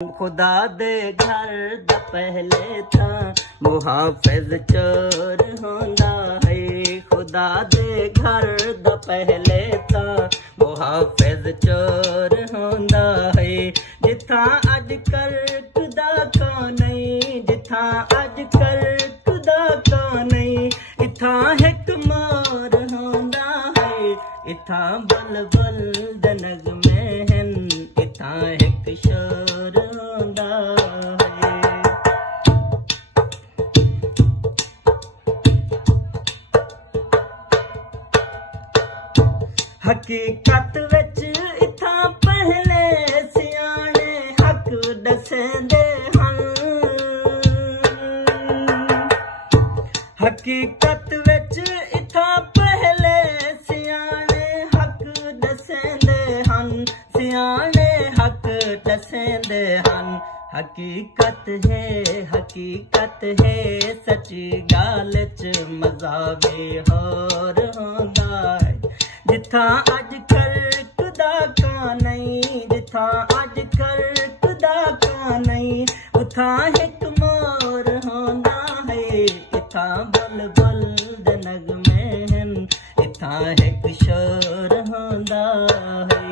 खुदा दे घर दा पहले था मुहाफिज चोर होंदा है। खुदा दे घर दा पहले था मुहाफिज चोर होंदा है। जिथा अज कर खुदा का नहीं, जिथा अज कर खुदा का नहीं, इथा हिक मार होंदा है। इथा बल बल दनग में हन, इथा हिक शोर होंदा है। हकीकत विच इथा पहले सियाने हक दसेंदे हन। हकीकत विच इथा पहले सियाने हक दसेंदे हन, सियाने हक दसेंदे हन। हकीकत है सच्ची गाल च मजा वे होर होंदा है। जिथा अज कर खुदा का नहीं, जिथा अज कर खुदा का नहीं, उथा हिक मोर होंदा है। इथा बुल बुल दनग में हन, इथा हिक शोर होंदा है।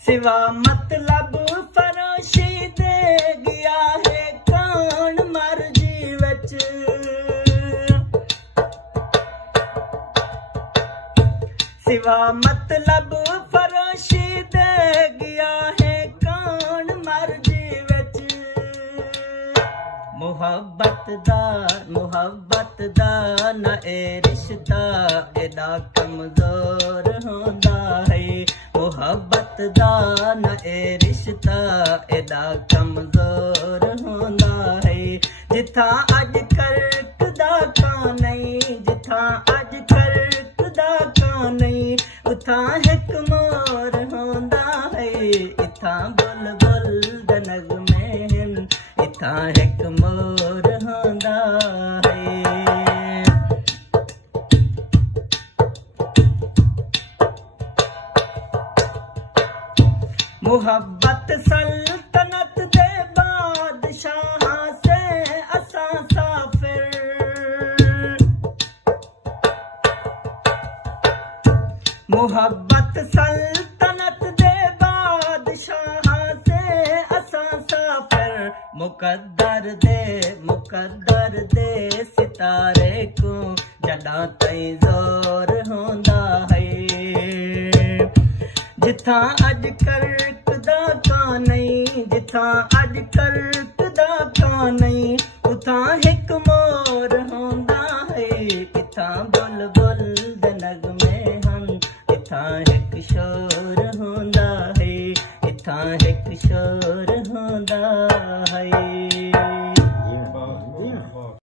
सिवा मतलब फरोशी दे गया है कौन मर्जी विच। सिवा मतलब फरोशी दे गया है कौन मर्जी विच। मुहब्बत दा ना ए रिश्ता एदा कमजोर होंदा है। मुहब्बत दा ना ए रिश्ता एदा कमजोर होंदा है। जिथा अज कर खुदा का नहीं, जिथा अज कर खुदा का नहीं, उथा हिक मोर होंदा है। इथा बुल बुल दनग में हन, इथा हिक मोर होंदा है। मुहब्बत सल्तनत दे बादशाह से असा साफिर। मुहब्बत सल्तनत दे बादशाह से असा साफिर। मुकद्दर दे सितारे को जड़ा तई जोर होंदा है। जिथा अज कर खुदा का नहीं, जिथा अज कर खुदा का नहीं, उथा हिक मोर होंदा है। इथा बुल बुल दनग में हन, इथा हिक शोर होंदा है। इथा हिक शोर होंदा